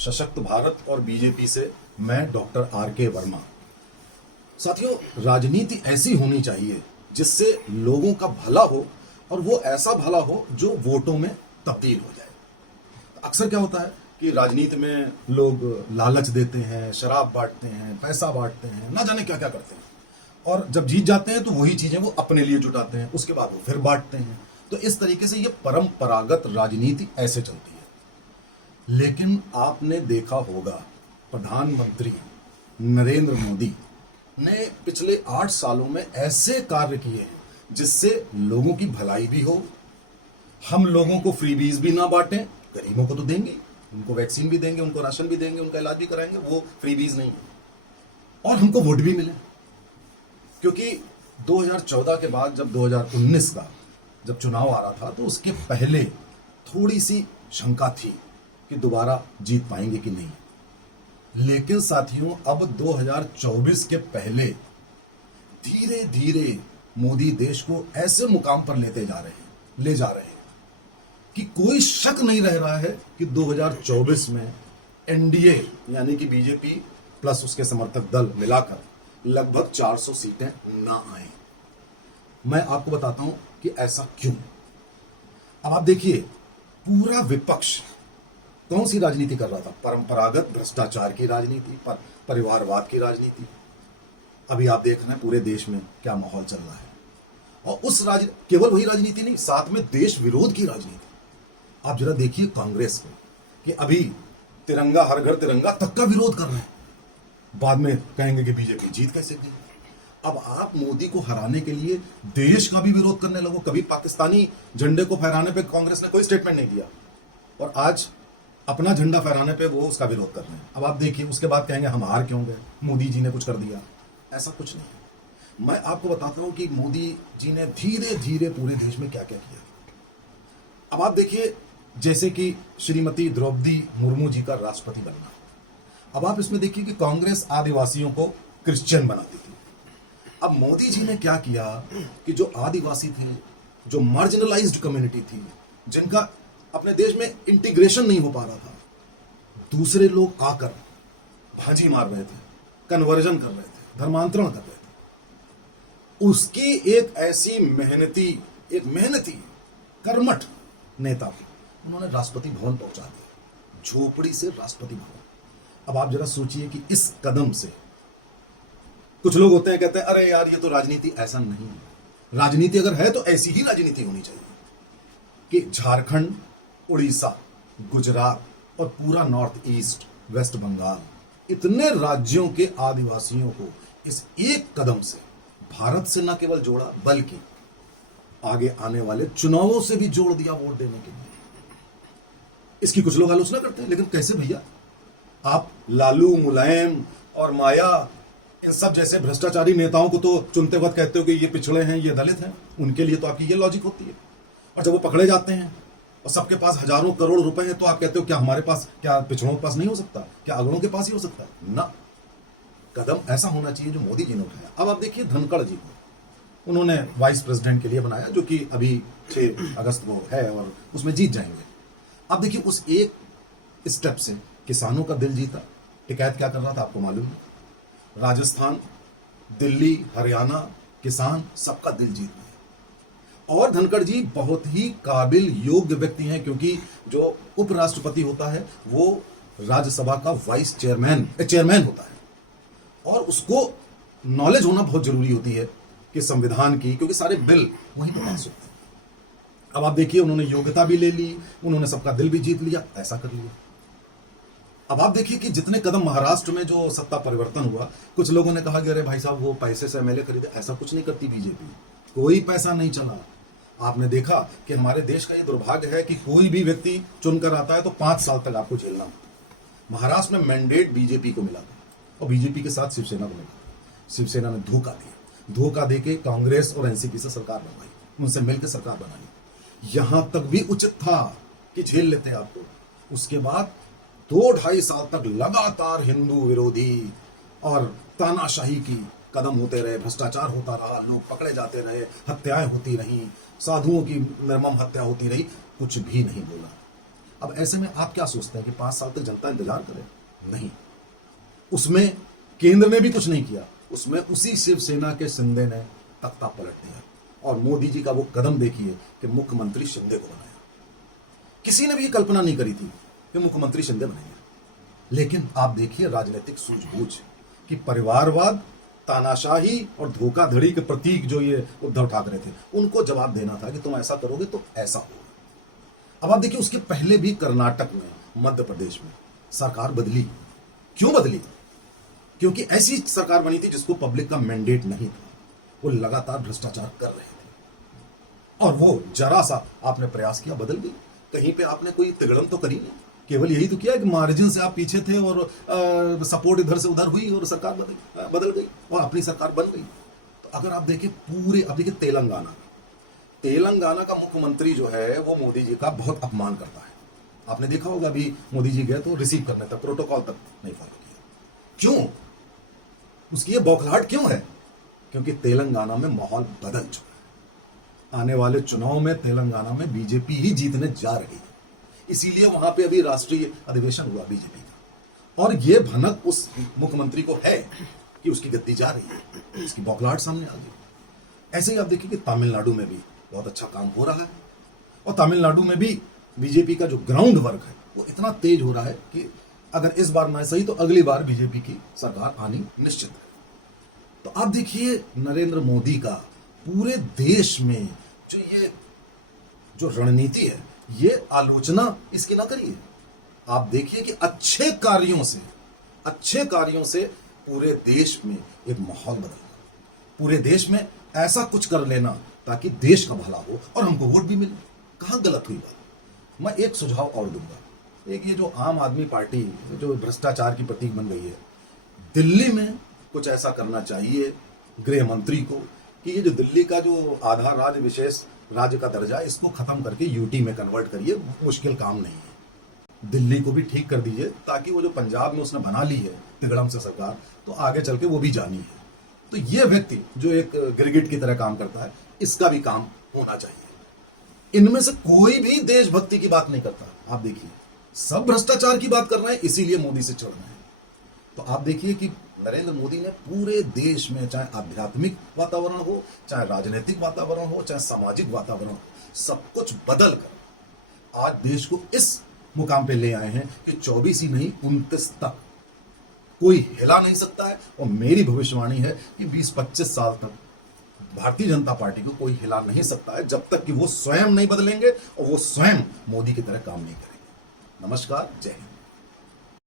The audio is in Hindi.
सशक्त भारत और बीजेपी से मैं डॉक्टर आर.के. वर्मा। साथियों, राजनीति ऐसी होनी चाहिए जिससे लोगों का भला हो और वो ऐसा भला हो जो वोटों में तब्दील हो जाए। अक्सर क्या होता है कि राजनीति में लोग लालच देते हैं, शराब बांटते हैं, पैसा बांटते हैं, ना जाने क्या क्या करते हैं, और जब जीत जाते हैं तो वही चीजें वो अपने लिए जुटाते हैं, उसके बाद वो फिर बांटते हैं। तो इस तरीके से ये परंपरागत राजनीति ऐसे चलती है। लेकिन आपने देखा होगा, प्रधानमंत्री नरेंद्र मोदी ने पिछले 8 सालों में ऐसे कार्य किए हैं जिससे लोगों की भलाई भी हो, हम लोगों को फ्रीबीज भी ना बांटें, गरीबों को तो देंगे, उनको वैक्सीन भी देंगे, उनको राशन भी देंगे, उनका इलाज भी कराएंगे, वो फ्रीबीज नहीं है, और हमको वोट भी मिले। क्योंकि 2014 के बाद जब 2019 का जब चुनाव आ रहा था तो उसके पहले थोड़ी सी शंका थी कि दोबारा जीत पाएंगे कि नहीं। लेकिन साथियों, अब 2024 के पहले धीरे धीरे मोदी देश को ऐसे मुकाम पर ले जा रहे हैं कि कोई शक नहीं रह रहा है कि 2024 में एनडीए यानी कि बीजेपी प्लस उसके समर्थक दल मिलाकर लगभग 400 सीटें ना आए। मैं आपको बताता हूं कि ऐसा क्यों। अब आप देखिए, पूरा विपक्ष कौन सी राजनीति कर रहा था? परंपरागत भ्रष्टाचार की राजनीति, परिवारवाद की राजनीति। अभी आप देख रहे हैं पूरे देश में क्या माहौल चल रहा है, और उस केवल वही राजनीति नहीं, साथ में देश विरोध की राजनीति। आप जरा देखिए कांग्रेस को कि अभी तिरंगा हर घर तिरंगा तक का विरोध कर रहे हैं, बाद में कहेंगे कि बीजेपी जीत कैसे गई। अब आप मोदी को हराने के लिए देश का भी विरोध करने लगो। कभी पाकिस्तानी झंडे को फहराने पे कांग्रेस ने कोई स्टेटमेंट नहीं दिया, और आज अपना झंडा फहराने पे वो उसका विरोध कर रहे हैं। अब आप देखिए, उसके बाद कहेंगे हम हार क्यों गए, मोदी जी ने कुछ कर दिया। ऐसा कुछ नहीं है। मैं आपको बताता हूं कि मोदी जी ने धीरे धीरे पूरे देश में क्या क्या किया। अब आप देखिए, जैसे कि श्रीमती द्रौपदी मुर्मू जी का राष्ट्रपति बनना। अब आप इसमें देखिए कि कांग्रेस आदिवासियों को क्रिश्चियन बनाती थी। अब मोदी जी ने क्या किया कि जो आदिवासी थे, जो मार्जिनलाइज्ड कम्युनिटी थी, जिनका अपने देश में इंटीग्रेशन नहीं हो पा रहा था, दूसरे लोग आकर भाजी मार रहे थे, कन्वर्जन कर रहे थे, धर्मांतरण कर रहे थे। उसकी एक ऐसी मेहनती कर्मठ नेता को उन्होंने राष्ट्रपति भवन पहुंचा दिया, झोपड़ी से राष्ट्रपति भवन। अब आप जरा सोचिए कि इस कदम से कुछ लोग होते हैं, कहते हैं अरे यार ये तो राजनीति। ऐसा नहीं है। राजनीति अगर है तो ऐसी ही राजनीति होनी चाहिए कि झारखंड, उड़ीसा, गुजरात और पूरा नॉर्थ ईस्ट, वेस्ट बंगाल, इतने राज्यों के आदिवासियों को इस एक कदम से भारत से न केवल जोड़ा बल्कि आगे आने वाले चुनावों से भी जोड़ दिया वोट देने के लिए। इसकी कुछ लोग आलोचना करते हैं, लेकिन कैसे भैया? आप लालू, मुलायम और माया, इन सब जैसे भ्रष्टाचारी नेताओं को तो चुनते वक्त कहते हो कि ये पिछड़े हैं, ये दलित हैं। उनके लिए तो आपकी ये लॉजिक होती है। और जब वो पकड़े जाते हैं और सबके पास हजारों करोड़ रुपए हैं, तो आप कहते हो क्या हमारे पास, क्या पिछड़ों के पास नहीं हो सकता? क्या अगड़ों के पास ही हो सकता है? ना, कदम ऐसा होना चाहिए जो मोदी जी ने उठाया। अब आप देखिए धनखड़ जी को उन्होंने वाइस प्रेसिडेंट के लिए बनाया, जो कि अभी 6 अगस्त को है और उसमें जीत जाएंगे। अब देखिए, उस एक स्टेप से किसानों का दिल जीता। टिकैत क्या कर रहा था आपको मालूम है? राजस्थान, दिल्ली, हरियाणा, किसान सबका दिल जीत गए। और धनखड़ जी बहुत ही काबिल, योग्य व्यक्ति हैं, क्योंकि जो उपराष्ट्रपति होता है वो राज्यसभा का वाइस चेयरमैन होता है, और उसको नॉलेज होना बहुत जरूरी होती है कि संविधान की, क्योंकि सारे बिल वहीं पर पास होते हैं। अब आप देखिए, उन्होंने योग्यता भी ले ली, उन्होंने सबका दिल भी जीत लिया, ऐसा कर लिया। अब आप देखिए कि जितने कदम महाराष्ट्र में जो सत्ता परिवर्तन हुआ, कुछ लोगों ने कहा कि अरे भाई साहब वो पैसे से एमएलए खरीदे। ऐसा कुछ नहीं करती बीजेपी, कोई पैसा नहीं चला। आपने देखा कि हमारे देश का ये दुर्भाग्य है कि कोई भी व्यक्ति चुनकर आता है तो 5 साल तक आपको झेलना होता है। महाराष्ट्र में मैंडेट बीजेपी को मिला था, और बीजेपी के साथ शिवसेना को मिला। शिवसेना ने धोखा देके कांग्रेस और एनसीपी से सरकार बनवाई, उनसे मिलकर सरकार बनाई। यहां तक भी उचित था कि झेल लेते आपको। उसके बाद 2-2.5 साल तक लगातार हिंदू विरोधी और तानाशाही की कदम होते रहे, भ्रष्टाचार होता रहा, लोग पकड़े जाते रहे, हत्याएं होती रहीं, साधुओं की निर्मम हत्या होती रही, कुछ भी नहीं बोला। अब ऐसे में आप क्या सोचते हैं कि 5 साल तक जनता इंतजार करे? नहीं, उसमें केंद्र ने भी कुछ नहीं किया, उसमें उसी शिवसेना के शिंदे ने तख्ता पलट दिया। और मोदी जी का वो कदम देखिए कि मुख्यमंत्री शिंदे को बनाया। किसी ने भी ये कल्पना नहीं करी थी कि मुख्यमंत्री शिंदे बनेंगे। लेकिन आप देखिए राजनीतिक सूझबूझ कि परिवारवाद, तानाशाही और धोखाधड़ी के प्रतीक जो ये उद्धव ठाकरे थे, उनको जवाब देना था कि तुम ऐसा करोगे तो ऐसा होगा। अब आप देखिए उसके पहले भी कर्नाटक में, मध्य प्रदेश में सरकार बदली। क्यों बदली? क्योंकि ऐसी सरकार बनी थी जिसको पब्लिक का मैंडेट नहीं था, वो लगातार भ्रष्टाचार कर रहे थे। और वो जरा सा आपने प्रयास किया, बदल गई। कहीं पे आपने कोई तिगड़म तो करी नहीं, केवल यही तो किया कि मार्जिन से आप पीछे थे और सपोर्ट इधर से उधर हुई और सरकार बदल गई और अपनी सरकार बन गई। तो अगर आप देखिए पूरे, अब देखिए तेलंगाना का मुख्यमंत्री जो है वो मोदी जी का बहुत अपमान करता है। आपने देखा होगा, अभी मोदी जी गए तो रिसीव करने तक, प्रोटोकॉल तक नहीं फॉलो किया। क्यों? उसकी ये बौखलाहट क्यों है? क्योंकि तेलंगाना में माहौल बदल चुका है। आने वाले चुनाव में तेलंगाना में बीजेपी ही जीतने जा रही है। इसीलिए वहां पे अभी राष्ट्रीय अधिवेशन हुआ बीजेपी का, और ये भनक उस मुख्यमंत्री को है कि उसकी गद्दी जा रही है, उसकी बौखलाहट सामने आ गई। ऐसे ही आप देखिए कि तमिलनाडु में भी बहुत अच्छा काम हो रहा है, और तमिलनाडु में भी बीजेपी का जो ग्राउंड वर्क है वो इतना तेज हो रहा है कि अगर इस बार ना सही तो अगली बार बीजेपी की सरकार आनी निश्चित है। तो आप देखिए नरेंद्र मोदी का पूरे देश में जो रणनीति है, ये आलोचना इसकी ना करिए। आप देखिए कि अच्छे कार्यों से पूरे देश में एक माहौल बदलना, पूरे देश में ऐसा कुछ कर लेना ताकि देश का भला हो और हमको वोट भी मिले। कहां गलत हुई बात? मैं एक सुझाव और दूंगा। एक ये जो आम आदमी पार्टी जो भ्रष्टाचार की प्रतीक बन गई है, दिल्ली में कुछ ऐसा करना चाहिए गृह मंत्री को कि ये जो दिल्ली का जो आधार राज्य विशेष राज्य का दर्जा है, इसको खत्म करके यूटी में कन्वर्ट करिए। मुश्किल काम नहीं है। दिल्ली को भी ठीक कर दीजिए ताकि वो जो पंजाब में उसने बना ली है तिगड़म से सरकार, तो आगे चल के वो भी जानी है। तो ये व्यक्ति जो एक गिरगिट की तरह काम करता है, इसका भी काम होना चाहिए। इनमें से कोई भी देशभक्ति की बात नहीं करता। आप देखिए सब भ्रष्टाचार की बात कर रहे हैं, इसीलिए मोदी से चढ़ रहे हैं। तो आप देखिए कि नरेंद्र मोदी ने पूरे देश में, चाहे आध्यात्मिक वातावरण हो, चाहे राजनीतिक वातावरण हो, चाहे सामाजिक वातावरण हो, सब कुछ बदल कर आज देश को इस मुकाम पे ले आए हैं कि 24 ही नहीं 29 तक कोई हिला नहीं सकता है। और मेरी भविष्यवाणी है कि 20-25 साल तक भारतीय जनता पार्टी को कोई हिला नहीं सकता है, जब तक कि वो स्वयं नहीं बदलेंगे और वो स्वयं मोदी की तरह काम नहीं करेंगे। नमस्कार, जय हिंद।